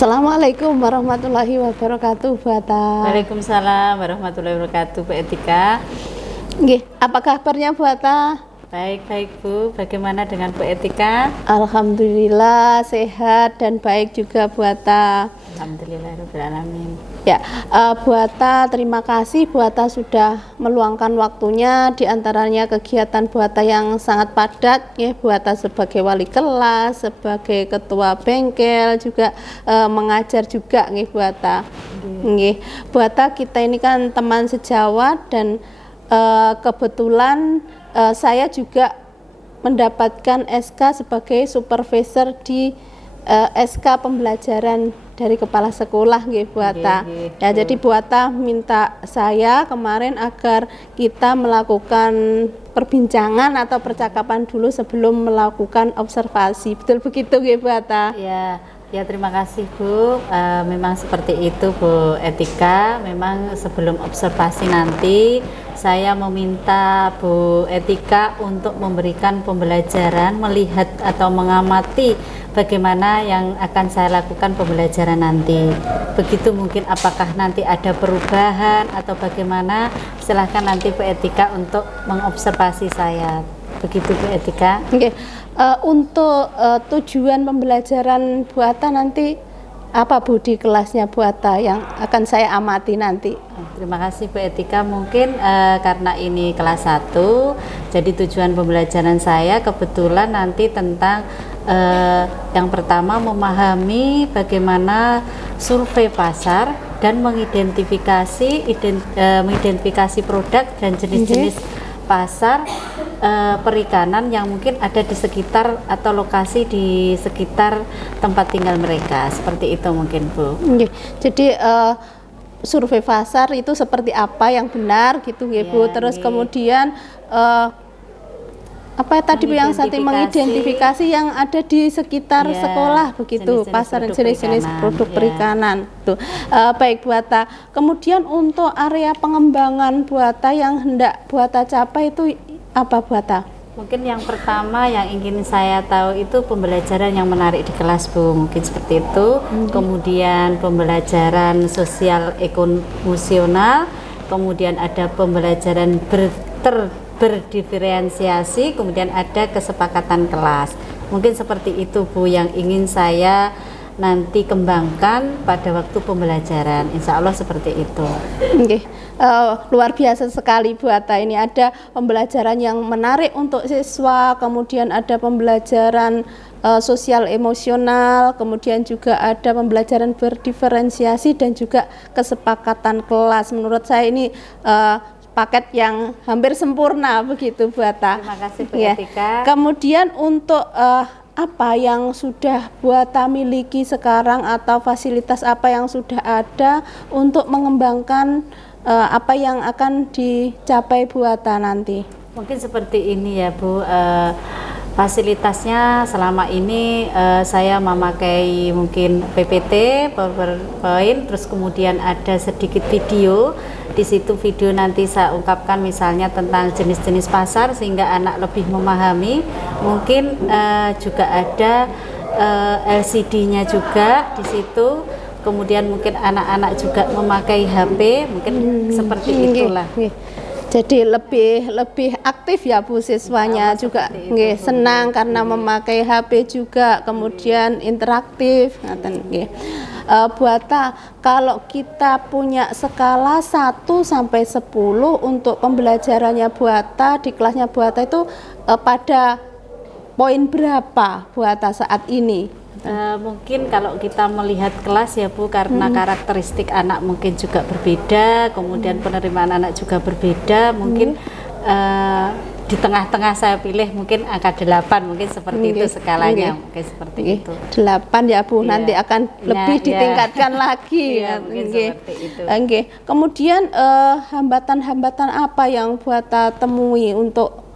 Assalamualaikum warahmatullahi wabarakatuh, Bu Atta. Waalaikumsalam warahmatullahi wabarakatuh, Bu Etika. Nggih, apa kabarnya Bu Atta? Baik Bu, bagaimana dengan Bu Etika? Alhamdulillah sehat dan baik juga Bu Atta. Alhamdulillahirabbil alamin. Ya, Bu Atta, terima kasih Bu Atta sudah meluangkan waktunya, diantaranya kegiatan Bu Atta yang sangat padat ya, Bu Atta sebagai wali kelas, sebagai ketua bengkel, juga mengajar juga nih Bu Atta. Nggih, Bu Atta, kita ini kan teman sejawat dan kebetulan saya juga mendapatkan SK sebagai supervisor di SK pembelajaran dari kepala sekolah nggih Bu Atta. Ya, jadi Bu Atta minta saya kemarin agar kita melakukan perbincangan atau percakapan dulu sebelum melakukan observasi. Betul begitu nggih Bu Atta? Ya, terima kasih Bu. Memang seperti itu Bu Etika. Memang sebelum observasi nanti saya meminta Bu Etika untuk memberikan pembelajaran, melihat atau mengamati bagaimana yang akan saya lakukan pembelajaran nanti. Begitu mungkin apakah nanti ada perubahan atau bagaimana, silahkan nanti Bu Etika untuk mengobservasi saya. Begitu Bu Etika. Okay. Untuk tujuan pembelajaran Bu Atta nanti apa Bu di kelasnya Bu Atta yang akan saya amati nanti? Terima kasih Bu Etika. Mungkin karena ini kelas 1, jadi tujuan pembelajaran saya kebetulan nanti tentang yang pertama memahami bagaimana survei pasar dan mengidentifikasi produk dan jenis-jenis pasar perikanan yang mungkin ada di sekitar atau lokasi di sekitar tempat tinggal mereka, seperti itu mungkin Bu. Jadi survei pasar itu seperti apa yang benar gitu ya Bu. Terus kemudian apa tadi yang mengidentifikasi yang ada di sekitar sekolah begitu, pasar dan jenis-jenis produk perikanan tuh. Baik Bu Atta, kemudian untuk area pengembangan Bu Atta yang hendak Bu Atta capai itu apa Bu Atta? Mungkin yang pertama yang ingin saya tahu itu pembelajaran yang menarik di kelas Bu, mungkin seperti itu. Kemudian pembelajaran sosial emosional, kemudian ada pembelajaran berdiferensiasi, kemudian ada kesepakatan kelas. Mungkin seperti itu Bu yang ingin saya nanti kembangkan pada waktu pembelajaran. Insya Allah seperti itu. Luar biasa sekali Bu Atta, ini ada pembelajaran yang menarik untuk siswa, kemudian ada pembelajaran sosial emosional, kemudian juga ada pembelajaran berdiferensiasi dan juga kesepakatan kelas. Menurut saya ini paket yang hampir sempurna begitu Bu Atta. Terima kasih Bu Etika. Kemudian untuk apa yang sudah Bu Atta miliki sekarang atau fasilitas apa yang sudah ada untuk mengembangkan apa yang akan dicapai Bu Atta nanti? Mungkin seperti ini ya Bu. Fasilitasnya selama ini saya memakai mungkin PPT, PowerPoint, terus kemudian ada sedikit video. Di situ video nanti saya ungkapkan misalnya tentang jenis-jenis pasar sehingga anak lebih memahami. Mungkin juga ada LCD-nya juga di situ. Kemudian mungkin anak-anak juga memakai HP, mungkin seperti itulah. Jadi lebih aktif ya Bu siswanya juga, senang karena memakai HP juga, kemudian interaktif. Bu Atta, kalau kita punya skala 1 sampai 10 untuk pembelajarannya Bu Atta di kelasnya Bu Atta itu pada poin berapa Bu Atta saat ini? Mungkin kalau kita melihat kelas ya Bu, karena karakteristik anak mungkin juga berbeda, kemudian penerimaan anak juga berbeda, mungkin di tengah-tengah saya pilih mungkin angka 8, mungkin seperti itu skalanya, mungkin seperti itu. 8 ya Bu, nanti akan lebih ditingkatkan lagi. Mungkin seperti itu. Kemudian hambatan-hambatan apa yang Bu Atta temui untuk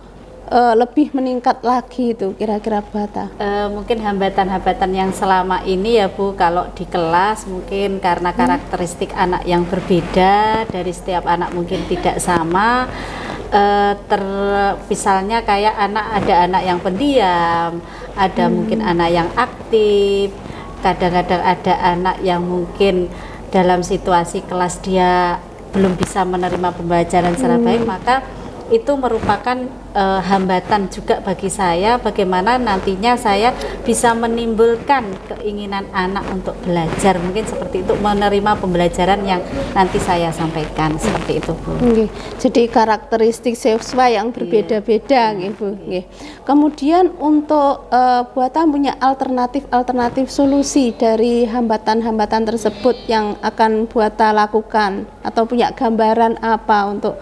lebih meningkat lagi itu kira-kira Bu Atta? Mungkin hambatan-hambatan yang selama ini ya Bu, kalau di kelas mungkin karena karakteristik anak yang berbeda, dari setiap anak mungkin tidak sama. Misalnya kayak ada anak yang pendiam, ada mungkin anak yang aktif, kadang-kadang ada anak yang mungkin dalam situasi kelas dia belum bisa menerima pembelajaran secara baik, maka itu merupakan hambatan juga bagi saya bagaimana nantinya saya bisa menimbulkan keinginan anak untuk belajar, mungkin seperti itu, menerima pembelajaran yang nanti saya sampaikan, seperti itu Bu. Nggih. Jadi karakteristik siswa yang berbeda-beda nggih Bu. Nggih. Kemudian untuk Buata punya alternatif solusi dari hambatan-hambatan tersebut yang akan Buata lakukan, atau punya gambaran apa untuk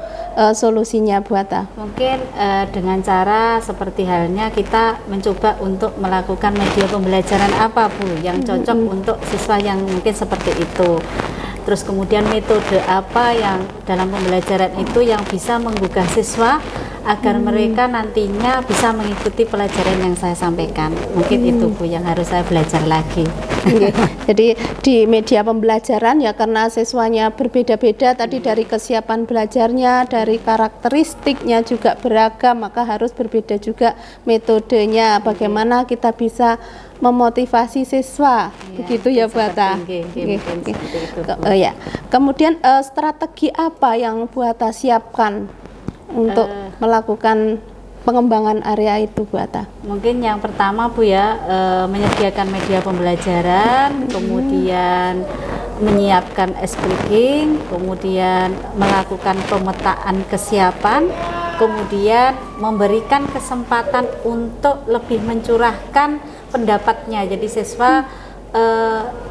solusinya Buata? Mungkin dengan cara seperti halnya kita mencoba untuk melakukan media pembelajaran apa Bu yang cocok untuk siswa yang mungkin seperti itu. Terus kemudian metode apa yang dalam pembelajaran itu yang bisa menggugah siswa agar mereka nantinya bisa mengikuti pelajaran yang saya sampaikan. Mungkin itu Bu yang harus saya belajar lagi. Jadi di media pembelajaran ya, karena siswanya berbeda-beda tadi, dari kesiapan belajarnya, dari karakteristiknya juga beragam, maka harus berbeda juga metodenya, bagaimana kita bisa memotivasi siswa, begitu ya Buata. Ya. Kemudian strategi apa yang Buata siapkan untuk melakukan pengembangan area itu Buata? Mungkin yang pertama Bu ya, menyediakan media pembelajaran, kemudian menyiapkan speaking, kemudian melakukan pemetaan kesiapan, kemudian memberikan kesempatan untuk lebih mencurahkan pendapatnya. Jadi siswa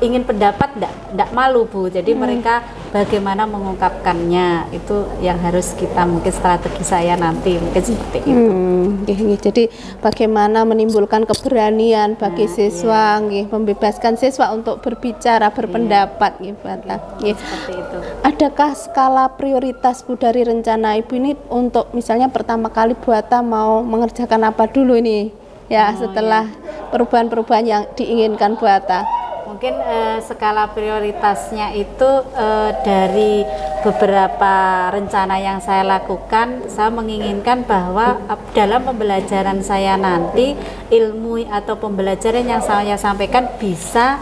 ingin pendapat enggak malu Bu, jadi mereka bagaimana mengungkapkannya, itu yang harus kita, mungkin strategi saya nanti mungkin seperti itu. Jadi bagaimana menimbulkan keberanian bagi siswa, membebaskan siswa untuk berbicara, berpendapat, Seperti itu. Adakah skala prioritas Bu dari rencana Ibu ini untuk misalnya pertama kali Buata mau mengerjakan apa dulu ini? Ya, setelah perubahan-perubahan yang diinginkan Buata. Mungkin skala prioritasnya itu dari beberapa rencana yang saya lakukan, saya menginginkan bahwa dalam pembelajaran saya nanti, ilmu atau pembelajaran yang saya sampaikan bisa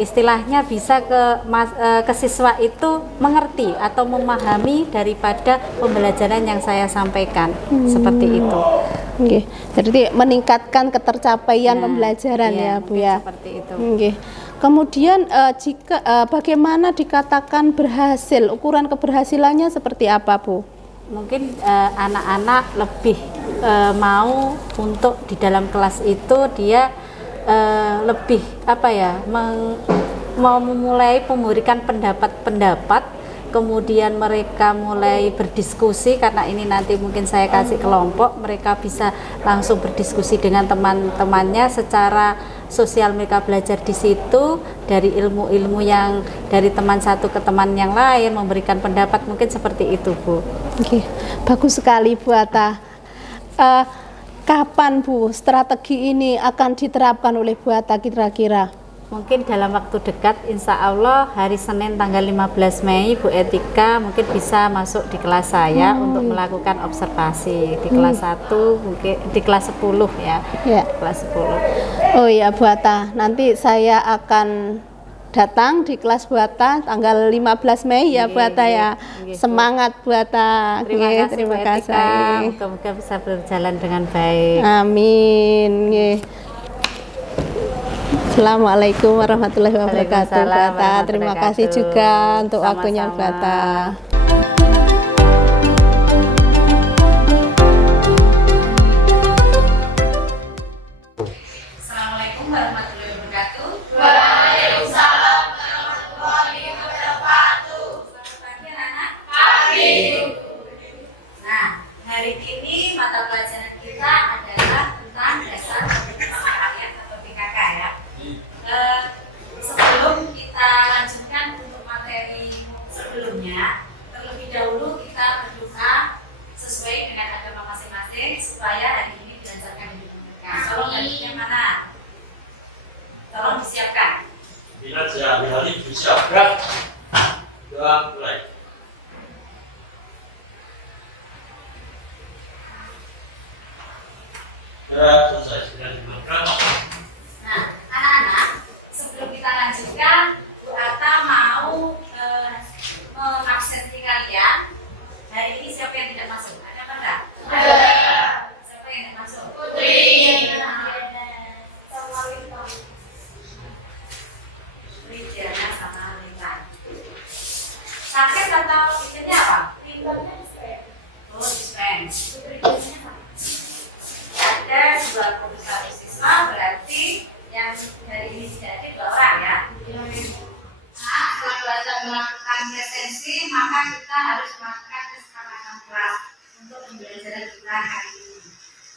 istilahnya bisa ke siswa itu mengerti atau memahami daripada pembelajaran yang saya sampaikan, seperti itu. Jadi meningkatkan ketercapaian pembelajaran ya Bu ya. Seperti itu. Kemudian jika bagaimana dikatakan berhasil, ukuran keberhasilannya seperti apa Bu? Mungkin anak-anak lebih mau untuk di dalam kelas itu dia lebih mau memulai memberikan pendapat-pendapat, kemudian mereka mulai berdiskusi, karena ini nanti mungkin saya kasih kelompok, mereka bisa langsung berdiskusi dengan teman-temannya secara sosial, mereka belajar di situ dari ilmu-ilmu yang dari teman satu ke teman yang lain, memberikan pendapat, mungkin seperti itu Bu. Bagus sekali Buata. Kapan Bu strategi ini akan diterapkan oleh Buata kira-kira? Mungkin dalam waktu dekat, insya Allah hari Senin tanggal 15 Mei Bu Etika mungkin bisa masuk di kelas saya untuk melakukan observasi di kelas 1, mungkin di kelas 10 ya. Kelas 10. Oh ya Buata, nanti saya akan datang di kelas Buata tanggal 15 Mei ya Buata ya. Semangat Buata. Terima kasih. Semoga bisa berjalan dengan baik. Amin. Assalamualaikum warahmatullahi wabarakatuh Buata. Terima kasih juga untuk waktunya Buata. Assalamualaikum warahmatullahi wabarakatuh. Waalaikumsalam warahmatullahi wabarakatuh. Selamat pagi anak-anak. Pagi. Nah, hari ini mata pelajaran kita adalah tentang dasar komunikasi rakyat atau PKK ya. Sebelum kita lanjutkan untuk materi sebelumnya, terlebih dahulu kita berdoa sesuai dengan agama masing-masing supaya hari ini dilancarkan hidup mereka. Tolong hadisnya mana? Tolong disiapkan. Bila hari disiapkan, doa mulai. Selesai, sudah dimakan. Nah, anak-anak, pembelajaran kita hari ini.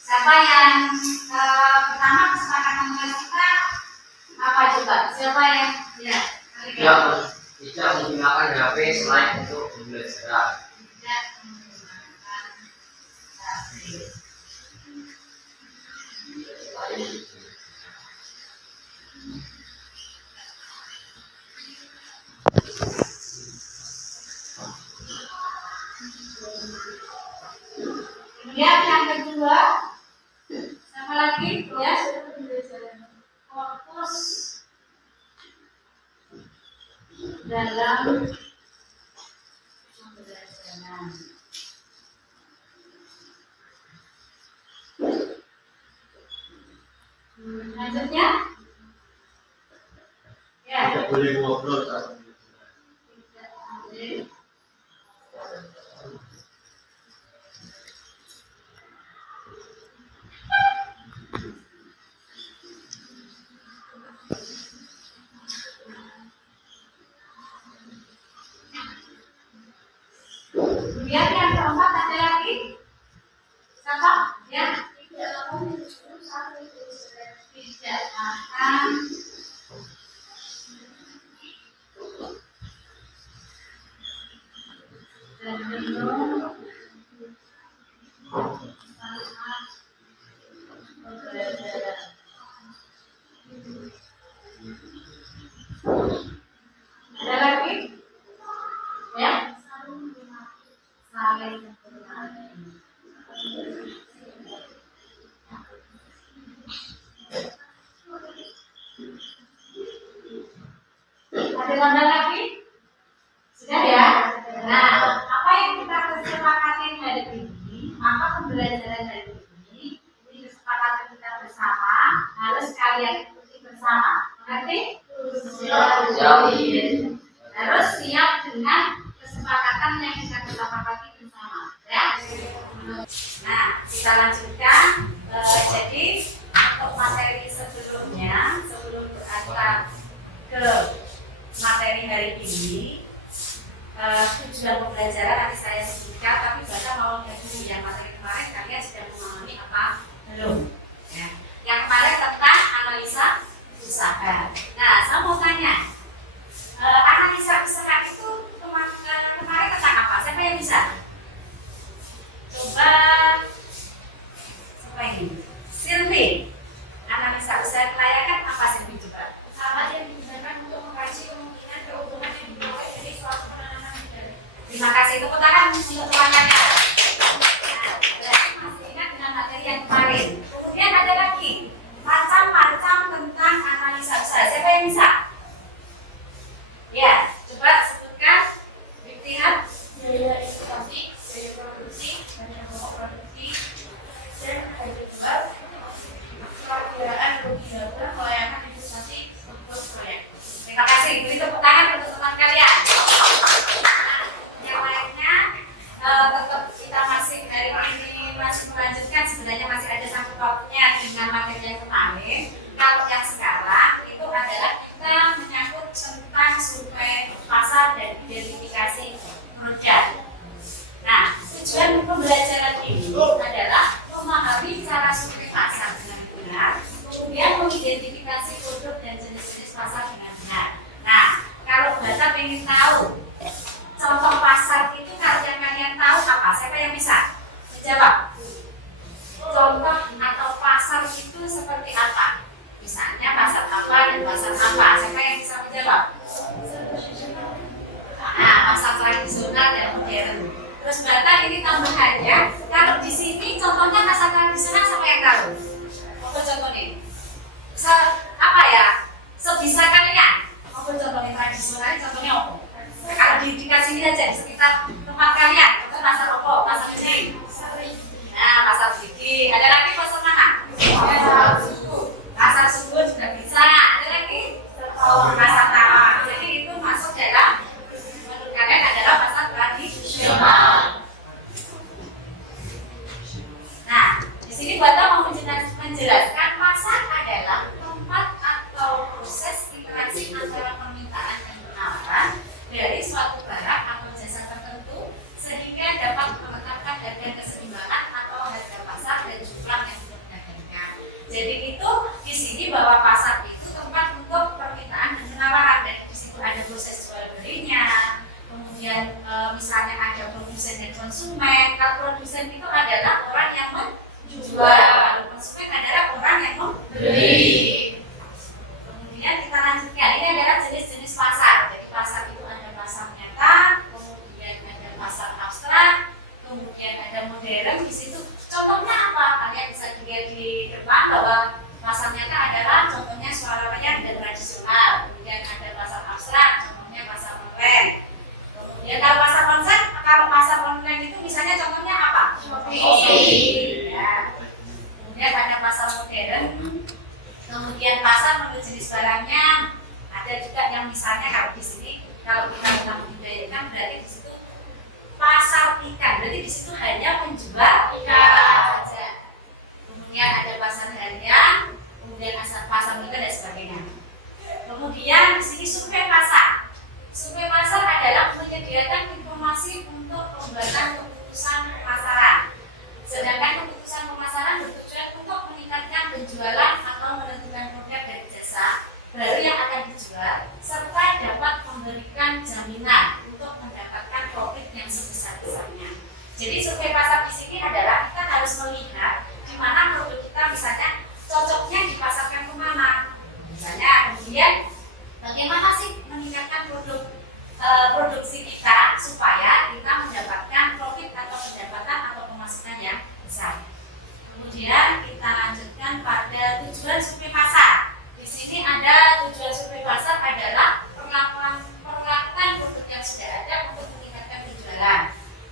Siapa yang pertama kesepakatan kita apa coba? Siapa yang ya? Tidak menggunakan HP selain untuk pembelajaran. Tidak menggunakan HP. Kemudian yang kedua, sama lagi ya, fokus dalam pembelajaran. Lanjutnya, ya. Tidak boleh ngobrol saat Tidak boleh. Kemudian yang keempat ada lagi, siapa? Ya, tidak makan dan minum saat pembelajaran. Ada lagi? Ya? Saling menghormati. Ada tambah lagi? Sudah ya? Nah, apa yang kita kesepakati hari ini, maka pembelajaran hari ini kesepakatan kita bersama harus kalian ikuti bersama. Mengerti? Harus siap dengan kesepakatan yang kita sepakati bersama, ya. Nah, kita lanjutkan. Jadi untuk materi sebelumnya, sebelum berantak ke materi hari ini, tujuan pembelajaran nanti saya sebutkan, tapi baca mau dulu yang materi kemarin kalian sudah memahami apa belum? Ya. Yang kemarin tentang analisa usaha. Nah, saya mau tanya, analisa usaha itu kemarin tentang apa? Siapa yang bisa? Coba, siapa ini? Silvi. Analisa usaha kelayakan apa Silvi coba? Alat yang digunakan untuk mengkaji kemungkinan keuntungan yang diperoleh dari suatu penanaman modal. Terima kasih, tepuk tangan untuk teman-temannya. Nah, berarti masih ingat dengan materi yang kemarin. Kemudian ada lagi macam-macam tentang analisa usaha. Siapa yang bisa? Ya, coba sebutkan. Buktikan. Biaya ekspektasi, biaya produksi, biaya pokok produksi, dan harga jual, perakiraan rugi laba, pelayanan investasi untuk proyek. Terima kasih. Beri tepuk tangan untuk teman kalian. Nah, yang lainnya tetap kita masih hari ini masih melanjutkan. Sebenarnya masih ada sangkut pautnya dengan materi yang kemarin. Kalau yang sekarang itu adalah kita menyangkut tentang survei pasar dan identifikasi produk. Nah, tujuan pembelajaran ini adalah memahami cara survei pasar dengan benar, kemudian mengidentifikasi produk dan jenis-jenis pasar dengan benar. Nah, kalau Bapak ingin tahu contoh pasar itu, kalau yang kalian tahu apa? Siapa yang bisa menjawab? Contoh atau pasar itu seperti apa? Misalnya pasar apa dan pasar apa? Siapa yang bisa menjawab? Nah, pasar tradisional dan modern. Terus Bapak ini tambahannya, kalau di sini contohnya pasar tradisional, siapa yang tahu? Apa contohnya? Apa ya? Sebisa kalian. Apa contohnya tradisional? Contohnya apa? Kalau dikasih ini aja di sekitar tempat kalian, itu pasar apa? Pasar ini. Nah, pasar gigi. Ada lagi pasar mana? Pasar suku juga bisa. Ada lagi? Pasar tanah. Jadi itu masuk dalam, menurut kalian adalah pasar tradisional. Nah, di sini Bapak mau menjelaskan pasar adalah tempat atau proses interaksi antara permintaan dan penawaran dari suatu barang atau jasa tertentu sehingga dapat menetapkan harga keseimbangan depan bahwa pasar nyata adalah contohnya swalayan dan tradisional, kemudian ada pasar abstrak, contohnya pasar online. Kemudian kalau pasar online itu misalnya contohnya apa? Shopee. Ya. Kemudian ada pasar modern, kemudian pasar menurut jenis barangnya, ada juga yang misalnya kalau di sini kalau kita bilang budidayakan berarti di situ pasar ikan, berarti di situ hanya menjual ikan saja. Kemudian ada pasar harian, kemudian pasar minggu dan sebagainya. Kemudian di sini survei pasar. Survei pasar adalah menyediakan informasi untuk pembuatan keputusan pemasaran. Sedangkan keputusan pemasaran bertujuan untuk meningkatkan penjualan atau menentukan produk dan jasa baru yang akan dijual, serta dapat memberikan jaminan untuk mendapatkan profit yang sebesar-besarnya. Jadi survei pasar di sini adalah kita harus melihat di mana produk kita misalnya cocoknya dipasarkan kemana. Misalnya kemudian bagaimana sih meningkatkan produksi kita supaya kita mendapatkan profit atau pendapatan atau pemasukan yang besar. Kemudian kita lanjutkan pada tujuan survei pasar. Di sini ada tujuan survei pasar adalah perlakuan produk yang sudah ada untuk meningkatkan penjualan.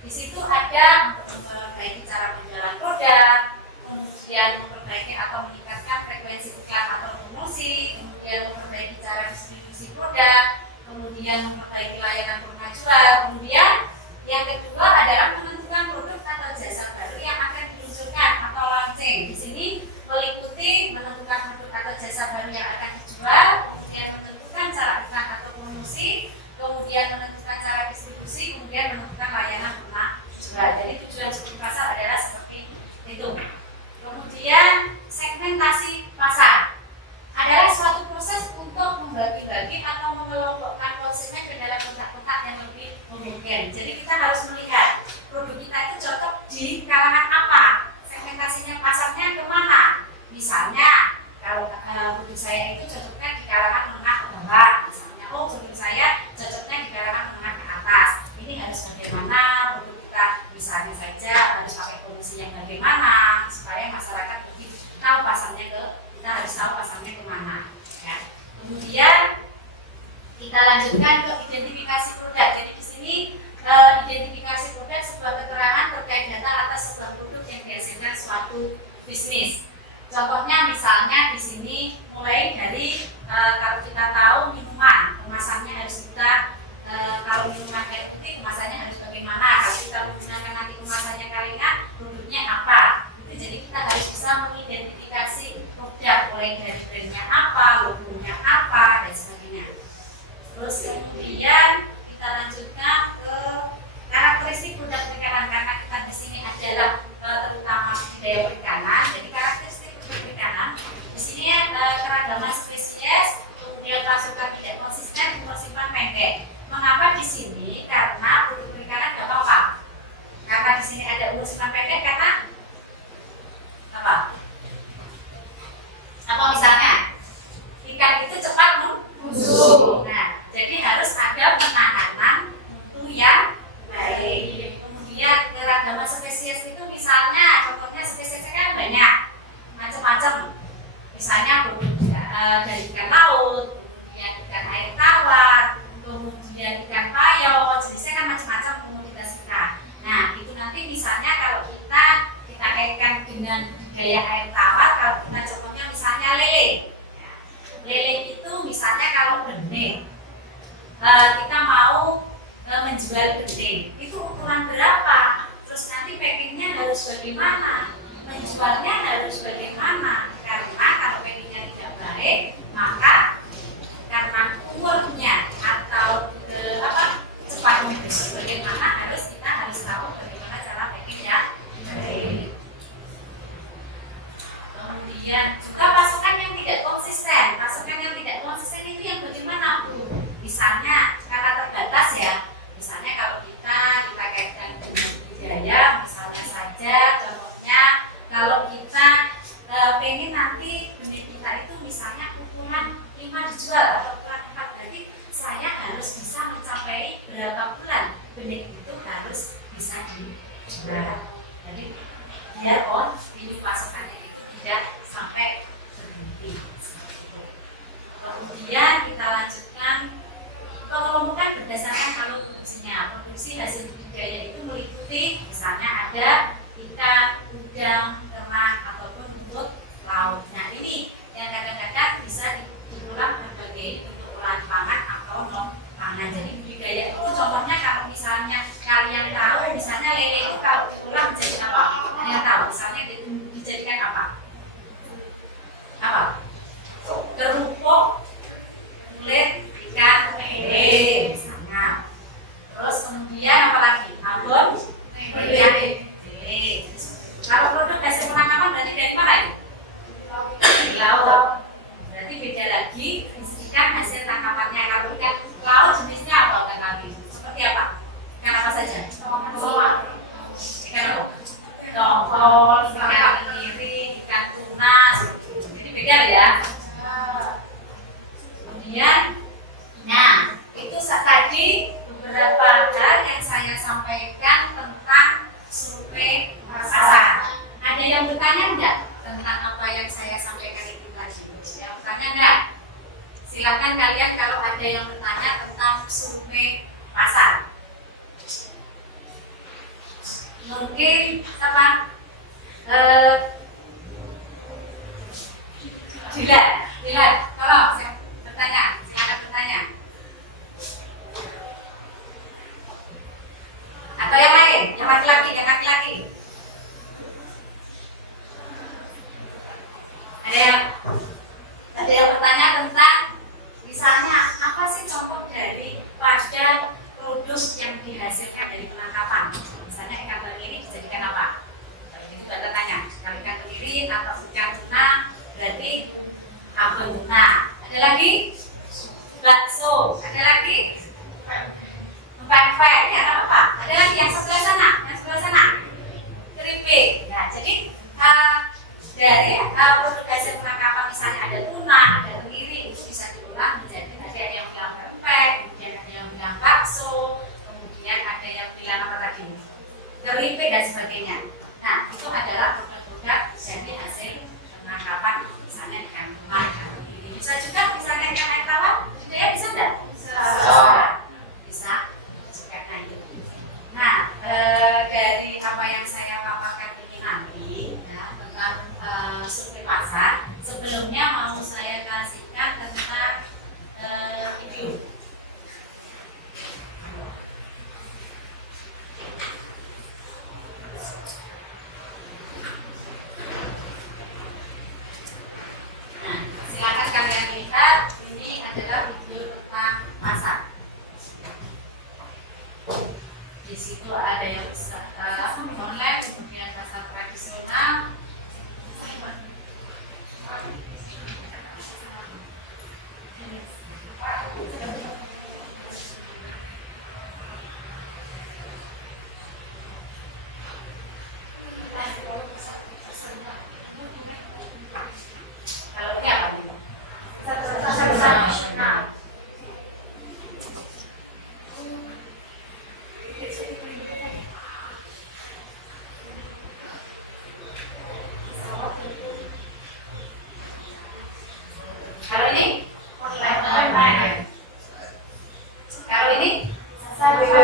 Di situ ada untuk memperbaiki cara penjualan produk, kemudian memperbaiki atau meningkatkan frekuensi iklan atau promosi, kemudian memperbaiki cara distribusi produk, kemudian memperbaiki layanan pengajuan, kemudian yang kedua adalah menentukan produk atau jasa baru yang akan diluncurkan atau launching. Di sini meliputi menentukan produk atau jasa baru yang akan dijual, kemudian menentukan cara iklan atau promosi, kemudian menentukan cara distribusi, kemudian menentukan layanan pengajuan. Jadi tujuan survei pasar adalah seperti itu. Kemudian segmentasi pasar adalah suatu proses untuk membagi-bagi atau mengelompokkan konsumen ke dalam kotak-kotak yang lebih homogen. Jadi kita harus melihat produk kita itu cocok di kalangan apa, segmentasinya pasarnya kemana. Misalnya kalau produk saya itu cocoknya di kalangan menengah ke bawah, misalnya produk saya cocoknya di kalangan menengah ke atas. Ini harus bagaimana produk kita, misalnya saja harus pakai promosi yang bagaimana supaya masyarakat lebih tahu pasarnya kita harus tahu pasarnya kemana. Ya. Kemudian kita lanjutkan ke identifikasi produk. Jadi di sini identifikasi produk sebuah keterangan terkait data atas sebuah produk yang dihasilkan suatu bisnis. Contohnya misalnya di sini mulai dari kalau kita tahu minuman, kemasannya harus kita kalau minuman air putih kemasannya harus bagaimana. Kalau kita menggunakan nanti kemasannya kalengan, produknya apa. Jadi kita harus bisa mengidentifikasi produk mulai dari brandnya apa, logonya apa, dan sebagainya. Terus kemudian kita lanjutkan ke karakteristik produk perikanan, karena kita di sini adalah terutama budidaya perikanan. Jadi karakteristik produk perikanan di sini keragaman spesies, kemudian pasokan tidak konsisten, simpan pendek. Mengapa di sini? Karena produk perikanan nggak apa-apa. Karena di sini ada umur simpan pendek karena apa? Apa misalnya ikan itu cepat membusuk. Nah, jadi harus ada penanganan mutu yang baik. Kemudian keragaman spesies itu misalnya contohnya spesiesnya kan banyak macam-macam. Misalnya dari ikan laut, kemudian ikan air tawar, kemudian ikan payo, jenisnya kan macam-macam komoditas kita. Nah, itu nanti misalnya kalau kita kaitkan dengan budidaya air tawar, kalau kita contohnya misalnya lele. Lele itu misalnya kalau bening, kita mau menjual bening, itu ukuran berapa? Terus nanti packingnya harus bagaimana? Menjualnya harus bagaimana? Karena kalau packingnya tidak baik, maka karena umurnya atau cepat membusuk bagaimana kita harus tahu bagaimana cara packing yang baik. Kemudian juga pasokan yang tidak konsisten. Pasokan yang tidak konsisten itu yang bagaimana, Bu? Misalnya karena terbatas ya. Misalnya kalau kita kaitkan dengan budidaya, misalnya saja contohnya kalau kita pengen nanti benih kita itu misalnya ukuran 5 dijual atau ukuran 4, berarti saya harus bisa mencapai berapa bulan benih itu harus bisa dijual. Jadi biar ini pasokannya itu tidak sampai berhenti. Kemudian kita lanjutkan pengelompokan berdasarkan alur produksinya. Produksi hasil budidaya itu meliputi misalnya ada ikan, udang, ternak ataupun rumput laut. Nah ini yang kadang-kadang bisa diulang berbagai bentuk olahan pangan atau non pangan. Jadi budidaya itu contohnya kalau misalnya kalian tahu, misalnya lele itu kalau diolah menjadi apa? Kalian tahu, misalnya dijadikan apa? Apa? Kerupuk kulit ikan lele misalnya. Terus kemudian apa lagi? Abon lele. Kalau produk hasil penangkapan berarti dari mana? Dari laut. Berarti beda lagi ikan hasil tangkapannya. Kalau ikan laut jenisnya apa kan kami? Seperti apa? Ikan apa saja? Ikan apa? Tongkol, ikan tenggiri, ikan tuna. Jadi beda ya. Kemudian, nah itu tadi beberapa hal yang saya sampaikan tentang survei pasar. Ada yang bertanya enggak tentang apa yang saya sampaikan itu tadi? Yang bertanya enggak? Silakan kalian kalau ada yang bertanya tentang survei pasar. Mungkin apa? Bila, tolong saya bertanya, silakan bertanya. Atau yang lain, yang laki-laki. Ada yang bertanya tentang misalnya apa sih contoh dari pada produk yang dihasilkan dari penangkapan? Misalnya ikan tenggiri dijadikan apa? Itu ada tanya. Kalau ikan tenggiri atau ikan tuna berarti abon tuna. Ada lagi? Bakso. Ada lagi? Empek-empek. Ini ada apa? Ada lagi yang sebelah sana. Keripik. Nah, jadi dari produk hasil penangkapan misalnya ada tuna, ada tenggiri, itu bisa diolah menjadi ada yang bilang empek, kemudian ada yang bilang bakso, kemudian ada yang bilang apa tadi? Keripik dan sebagainya. Nah, itu adalah produk-produk dari hasil penangkapan misalnya ikan tuna, ikan tenggiri. Bisa juga misalnya ikan air tawar, budidaya bisa enggak? Bisa. Nah, dari apa yang saya paparkan ini nanti tentang survei pasar, sebelumnya mau saya kasihkan tentang video. Nah, silakan kalian lihat, ini adalah video tentang pasar. Di situ ada yang online, kemudian pasar tradisional. Kalau ini apa nih? Kalau ini? Kalau ini?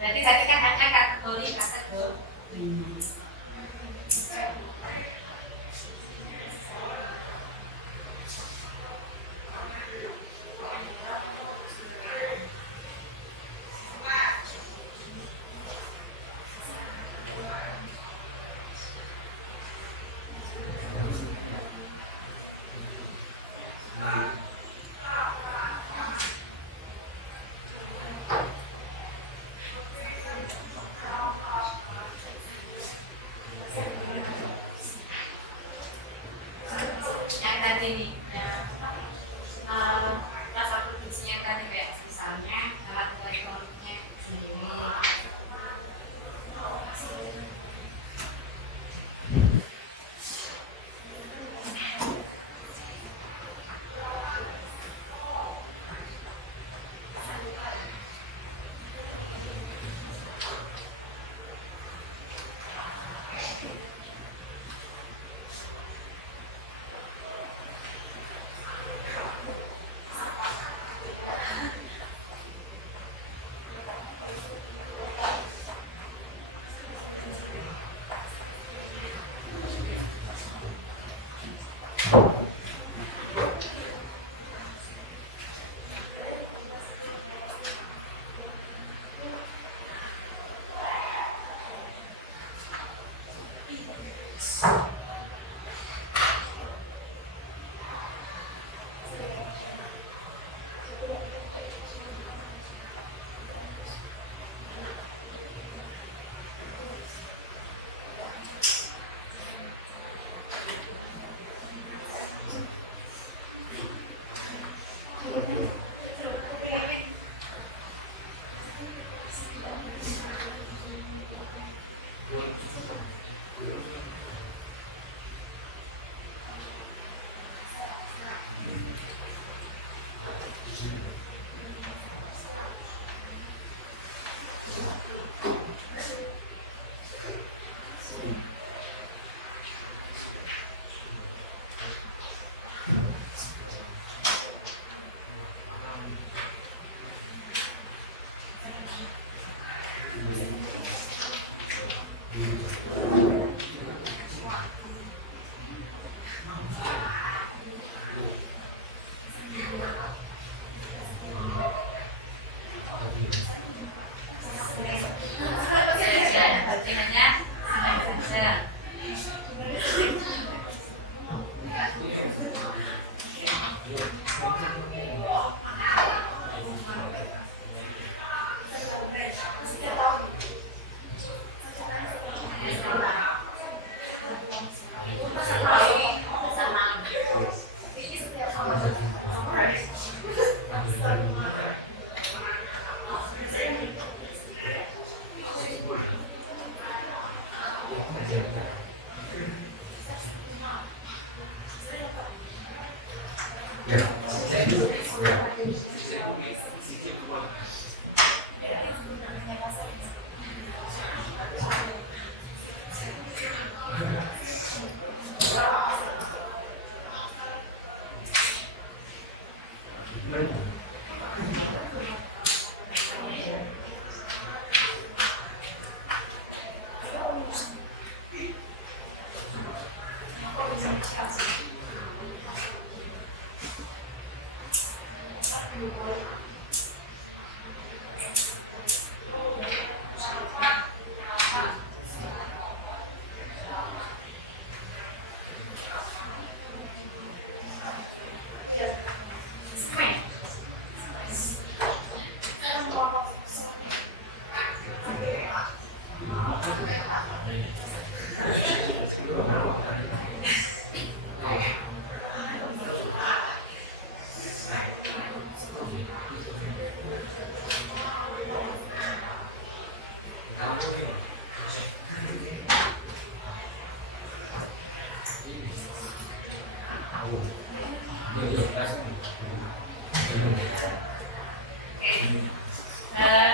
Berarti tadi kan ada kategori. Yang tadi nih, dasar produksinya tadi kayak misalnya alat elektroniknya sendiri.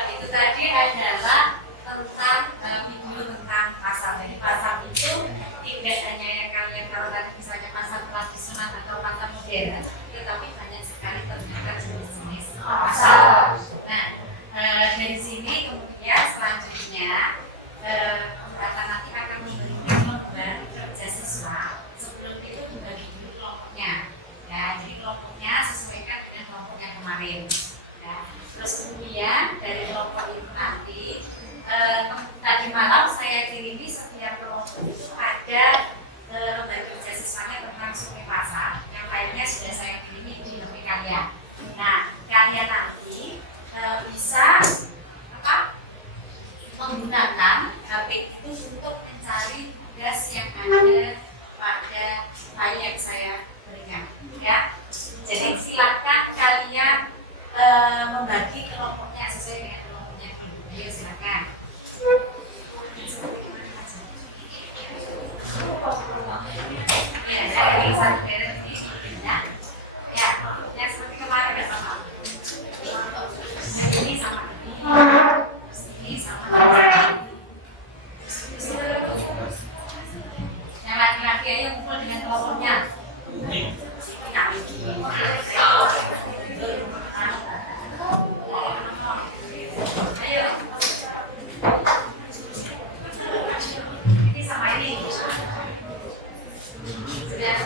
Itu tadi adalah tentang video tentang pasar. Jadi pasar itu tidak hanya yang kalian tahu tadi misalnya pasar tradisional atau pasar modern, tetapi banyak sekali ternyata jenis-jenis pasar. Nah, dari sini kemudian selanjutnya kata nanti akan memberikan lembar kerja siswa. Sebelum itu dibagi dulu kelompoknya. Ya, jadi kelompoknya sesuaikan dengan kelompok yang kemarin. Ya. Terus kemudian dari kelompok itu nanti tadi malam saya kirimi setiap kelompok itu ada lembar kerja siswanya tentang survei pasar. Yang lainnya sudah saya kirimi di HP kalian. Nah, kalian nanti bisa menggunakan HP itu untuk mencari tugas yang ada pada file yang saya berikan. Ya, jadi silakan kalian membagi kelompoknya sesuai dengan kelompoknya. Ayo silakan. Ya, saya bisa beres ini. Ya, yang seperti kemarin ya sama. Ini sama ini sama yang laki-laki aja ngumpul dengan kelompoknya. Ayo. Ini sama ini. Sudah.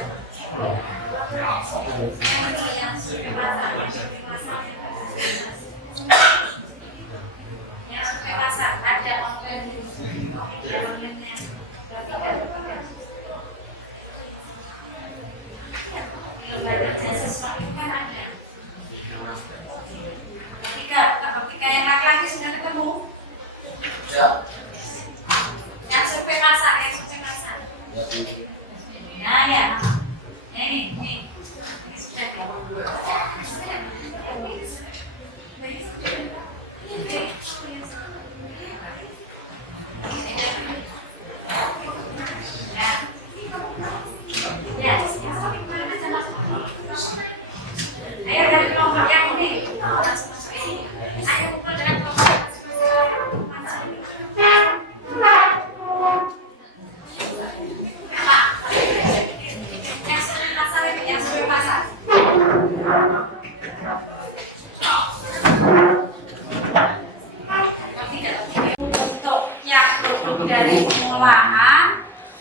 pengolahan.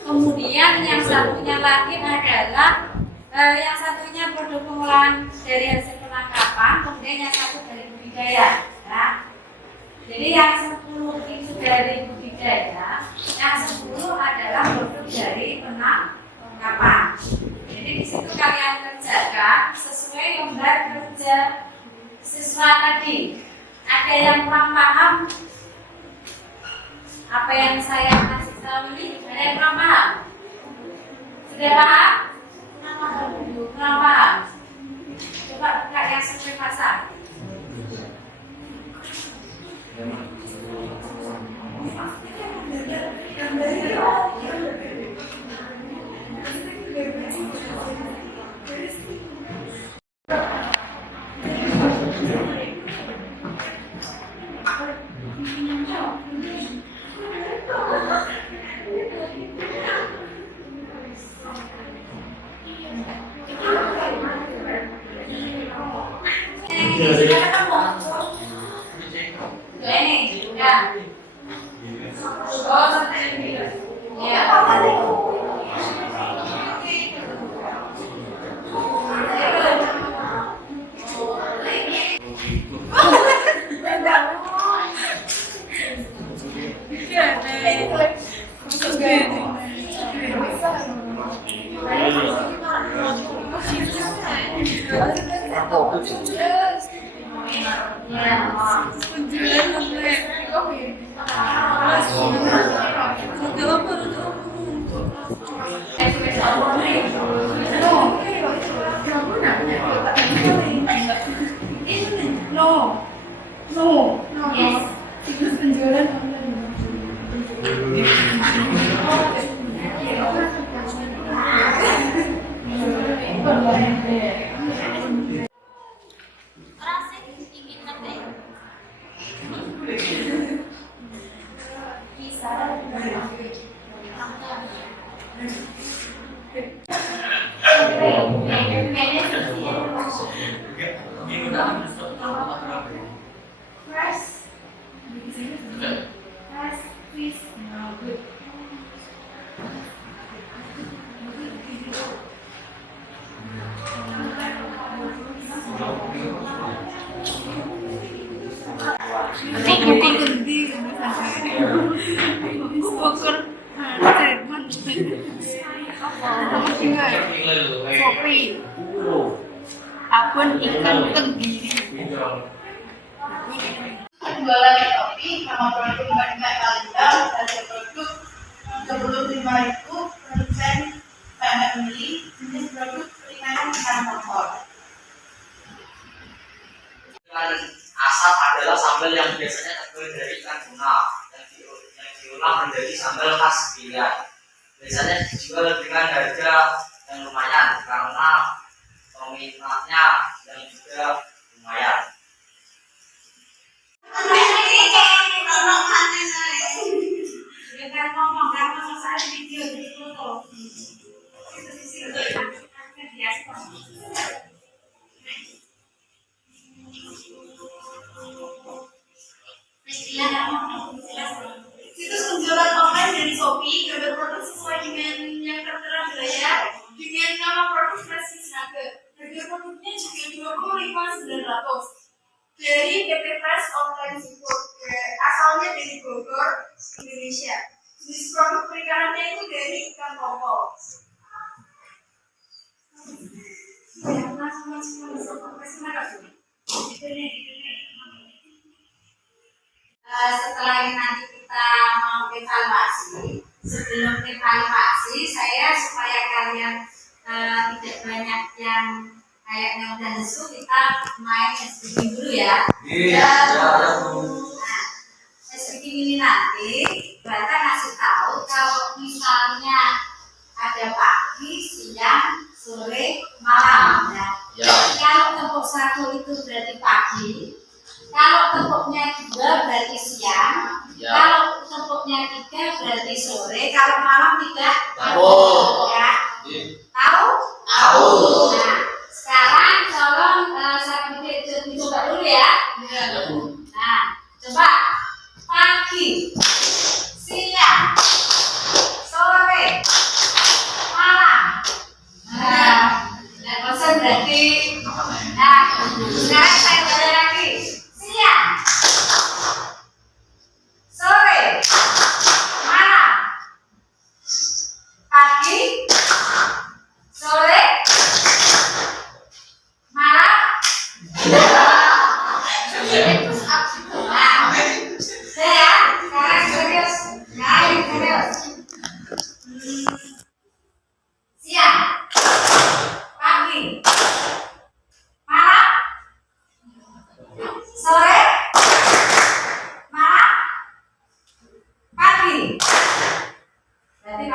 Kemudian yang satunya lagi adalah yang satunya produk pengolahan dari hasil penangkapan, kemudian yang satu dari budidaya. Ya. Jadi yang 10 itu dari budidaya, yang 10 adalah produk dari penangkapan. Jadi di situ kalian kerjakan sesuai lembar kerja siswa tadi. Ada yang kurang paham apa yang saya kasih tahu ini? Ada yang kurang paham? Sudah paham? Kurang paham? Coba buka yang sesuai pasal. Sudah ketemu? Sudah ini? Sudah? Oh, ya. Kopi, abon ikan tenggiri. Jualan kopi sama produk Mbak Kalenda, ada produk 75.000, produsen Mbak Mili, jenis produk perikanan ikan motor. Asap adalah sambal yang biasanya terbuat dari ikan tuna yang diolah menjadi sambal khas pilihan. Biasanya dijual dengan harga yang lumayan karena peminatnya yang juga lumayan. Dengan ngomong karena selesai video di foto. Situs penjualan online dari Shopee, gambar produk sesuai dengan yang tertera berlayar dengan nama produk Fresh Naga. Harga produknya juga 25.900 dari PT Fresh Online Support, asalnya dari Bogor, Indonesia. Jenis produk perikanannya itu dari ikan tongkol. Setelah ini nanti kita mau evaluasi. Sebelum evaluasi, saya supaya kalian tidak banyak yang kayaknya udah lesu, kita main SPG dulu ya. Nah, SPG ini nanti kita kasih tahu kalau misalnya ada pagi, siang, sore, malam. Ya. Kalau tepuk 1 itu berarti pagi. Kalau tepuknya 2 berarti siang, kalau tepuknya 3 berarti sore, kalau malam 3 ya. Tahu? Tahu. Nah, sekarang tolong saya dicoba dulu ya. Nah, coba pagi, siang,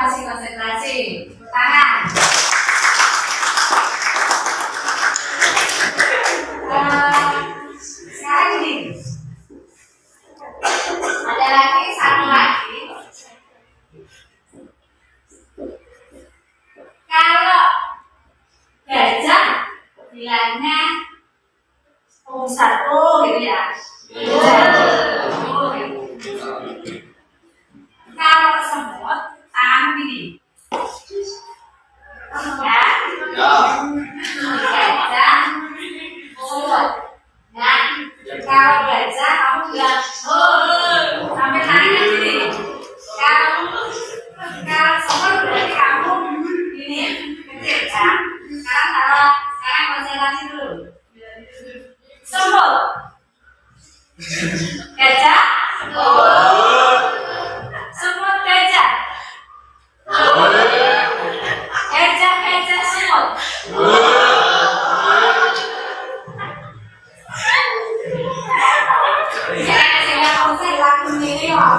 masih konsentrasi. Tepuk tangan. Sekarang ini ada lagi satu lagi. Kalau gajah bilangnya satu gitu ya. Kalau semut tangan gini. Ya. Gajah semut. Ya. Kalau gajah kamu bilang sampai tangannya gini. Kalau semut berarti kamu gini kecil ya. Sekarang konsentrasi dulu. Semut. Gajah. Semut gajah. Gajah semut. Saya konsen lagu ini loh.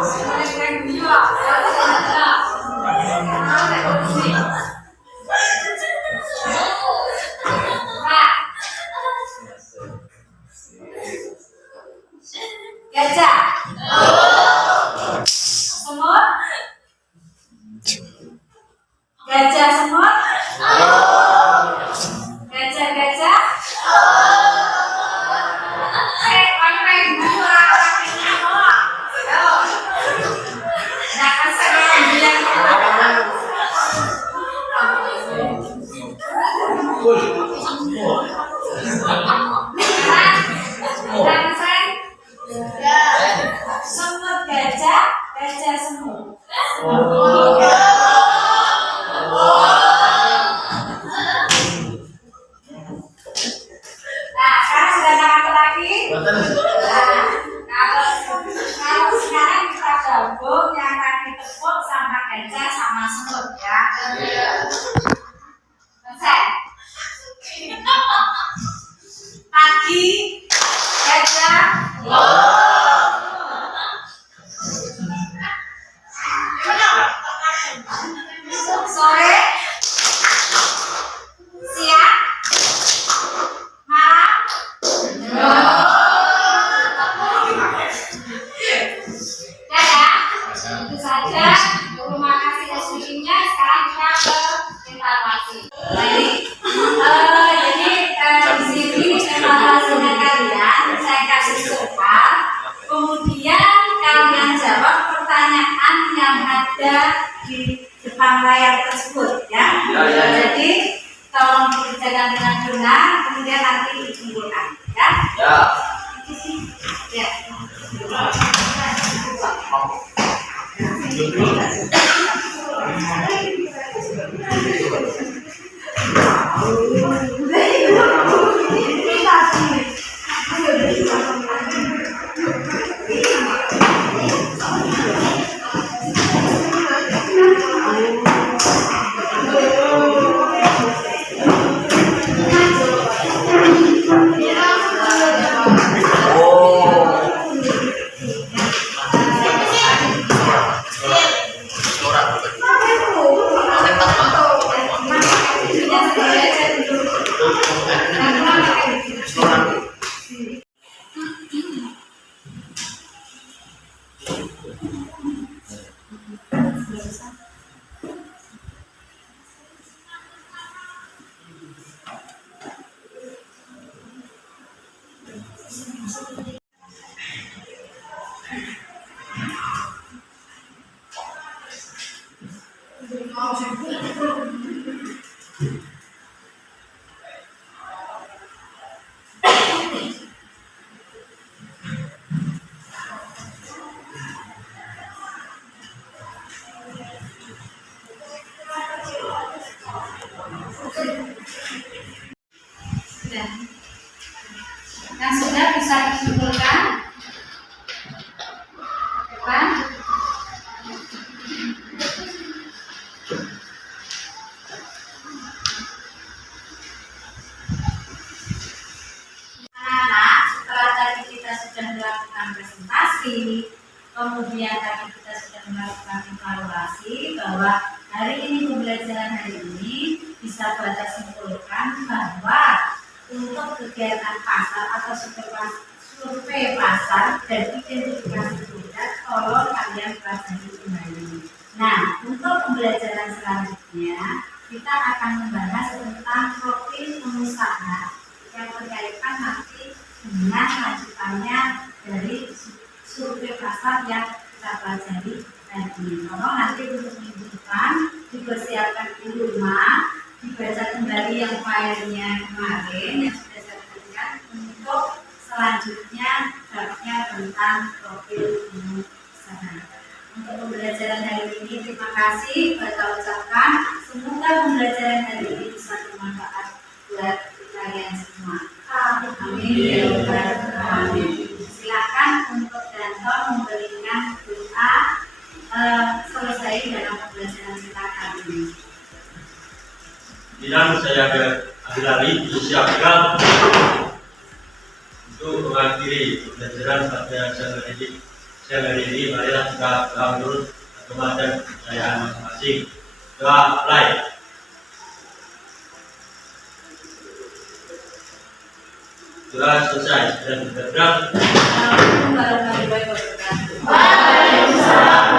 Gajah. Semut. Gajah semut. Gajah. Main dua. Jangan saya bilang. Semut gajah semut. Nah, sekarang sudah dapat lagi. Kalau sekarang kita gabung yang tadi tepuk sama gajah sama semut ya. Selesai. Pagi gajah. Sore, siang, malam. Dadah. Itu saja. Terima kasih diskusinya. Sekarang kita ke evaluasi. Baik. Jadi di sini evaluasinya kalian saya kasih soal. Kemudian kalian jawab pertanyaan yang ada di depan layar tersebut ya. Jadi tolong dikerjakan dengan benar, kemudian nanti dikumpulkan ya. Ya. Yang sudah bisa disimpulkan depan. Anak-anak, setelah tadi kita sudah melakukan presentasi, kemudian tadi kita sudah melakukan evaluasi bahwa hari ini pembelajaran hari ini bisa Bapak simpulkan bahwa untuk kegiatan pasar atau survei pasar dan identifikasi produk, tolong kalian pelajari kembali. Nah, untuk pembelajaran selanjutnya kita akan membahas tentang profil pengusaha yang berkaitan nanti dengan lanjutannya dari survei pasar yang kita pelajari tadi. Tolong nanti untuk minggu depan dipersiapkan di rumah, dibaca kembali yang filenya kemarin yang sudah saya berikan untuk selanjutnya babnya tentang profil pengusaha. Untuk pembelajaran hari ini terima kasih Bapak ucapkan, semoga pembelajaran hari ini bisa bermanfaat buat kalian semua. Amin. Amin. Silakan untuk Danton memberikan doa selesai dalam pembelajaran kita kali ini. Bilang saya ke Abilari disiapkan untuk mengakhiri pembelajaran pada siang hari ini. Marilah kita menurut kepada kepercayaan masing-masing. Doa mulai. Doa selesai dan bergerak. Assalamualaikum warahmatullahi wabarakatuh. Waalaikumsalam